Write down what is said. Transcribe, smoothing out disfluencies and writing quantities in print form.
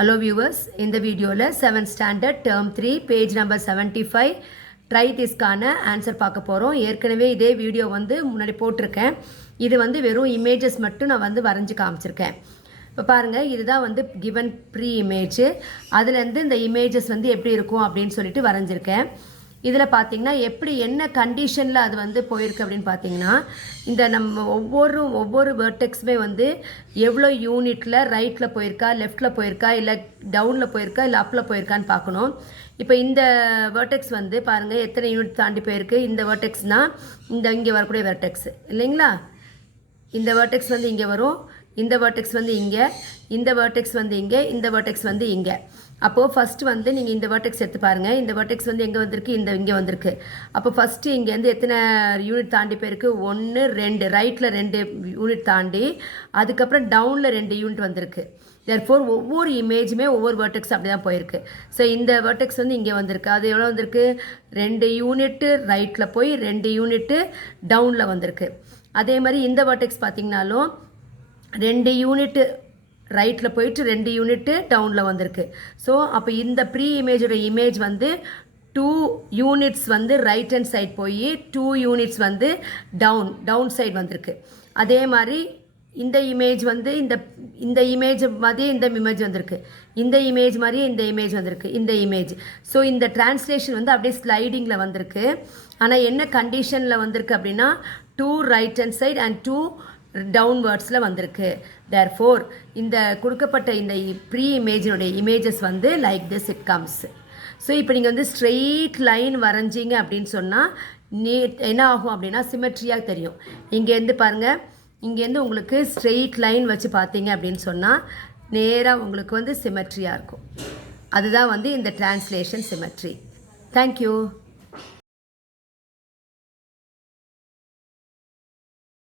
Hello viewers, இந்த வீடியோவில் 7th standard term 3 page number 75 try this-கான answer பார்க்க போகிறோம். ஏற்கனவே இதே வீடியோ முன்னாடி போட்டிருக்கேன். இது வெறும் இமேஜஸ் மட்டும் நான் வரைஞ்சி காமிச்சிருக்கேன். இப்போ பாருங்கள், இதுதான் given ப்ரீ இமேஜ். அதுலேருந்து இந்த இமேஜஸ் எப்படி இருக்கும் அப்படின்னு சொல்லிட்டு வரைஞ்சிருக்கேன். இதில் பார்த்தீங்கன்னா எப்படி என்ன கண்டிஷனில் அது போயிருக்கு அப்படின்னு பார்த்தீங்கன்னா, இந்த நம்ம ஒவ்வொரு வேர்டெக்ஸுமே எவ்வளோ யூனிட்டில் ரைட்டில் போயிருக்கா, லெஃப்ட்டில் போயிருக்கா, இல்லை டவுனில் போயிருக்கா, இல்லை அப்பில் போயிருக்கான்னு பார்க்கணும். இப்போ இந்த வேர்டெக்ஸ் பாருங்கள் எத்தனை யூனிட் தாண்டி போயிருக்கு. இந்த வேர்டெக்ஸ்னால் இங்கே வரக்கூடிய வேர்டெக்ஸ் இல்லைங்களா. இந்த வேர்டெக்ஸ் இங்கே வரும், இந்த வேர்டெக்ஸ் இங்கே, இந்த வேர்டெக்ஸ் இங்கே, இந்த வேர்டெக்ஸ் இங்கே. அப்போது ஃபஸ்ட்டு நீங்கள் இந்த வேர்டெக்ஸ் எடுத்து பாருங்கள். இந்த வேர்டெக்ஸ் எங்கே வந்திருக்கு, இங்கே வந்திருக்கு. அப்போ ஃபஸ்ட்டு இங்கேருந்து எத்தனை யூனிட் தாண்டி போயிருக்கு, 1 2 ரைட்டில் 2 யூனிட் தாண்டி, அதுக்கப்புறம் டவுனில் 2 யூனிட் வந்திருக்கு. தேர்ஃபோர் ஒவ்வொரு இமேஜுமே ஒவ்வொரு வேர்டெக்ஸ் அப்படி தான் போயிருக்கு. ஸோ இந்த வேர்டெக்ஸ் இங்கே வந்திருக்கு. அது எவ்வளோ வந்திருக்கு, 2 யூனிட்டு ரைட்டில் போய் 2 யூனிட்டு டவுனில் வந்திருக்கு. அதே மாதிரி இந்த வேர்டெக்ஸ் பார்த்திங்கனாலும் 2 யூனிட்டு ரைட்டில் போயிட்டு 2 யூனிட்டு டவுனில் வந்திருக்கு. ஸோ அப்போ இந்த ப்ரீ இமேஜோட image 2 units right hand side போய் 2 யூனிட்ஸ் டவுன் சைட் வந்திருக்கு. அதே மாதிரி இந்த இமேஜ் இந்த இமேஜ் மாதிரியே இந்த இமேஜ் வந்திருக்கு. இந்த இமேஜ் மாதிரியே இந்த இமேஜ் வந்திருக்கு, இந்த இமேஜ். ஸோ இந்த டிரான்ஸ்லேஷன் அப்படியே ஸ்லைடிங்கில் வந்திருக்கு. ஆனால் என்ன கண்டிஷனில் வந்திருக்கு அப்படின்னா 2 ரைட் ஹேண்ட் சைட் அண்ட் 2 டவுன்வர்ட்ஸில் வந்திருக்கு. தேர்ஃபோர் இந்த கொடுக்கப்பட்ட இந்த ப்ரீ இமேஜினுடைய images like this it comes. So இப்போ நீங்கள் ஸ்ட்ரெயிட் லைன் வரைஞ்சிங்க அப்படின்னு சொன்னால் என்ன ஆகும் அப்படின்னா சிமெட்ரியாக தெரியும். இங்கேருந்து பாருங்கள், இங்கேருந்து உங்களுக்கு ஸ்ட்ரெயிட் லைன் வச்சு பார்த்தீங்க அப்படின்னு சொன்னால் நேராக உங்களுக்கு சிமெட்ரியாக இருக்கும். அதுதான் இந்த டிரான்ஸ்லேஷன் சிமெட்ரி. தேங்க்யூ.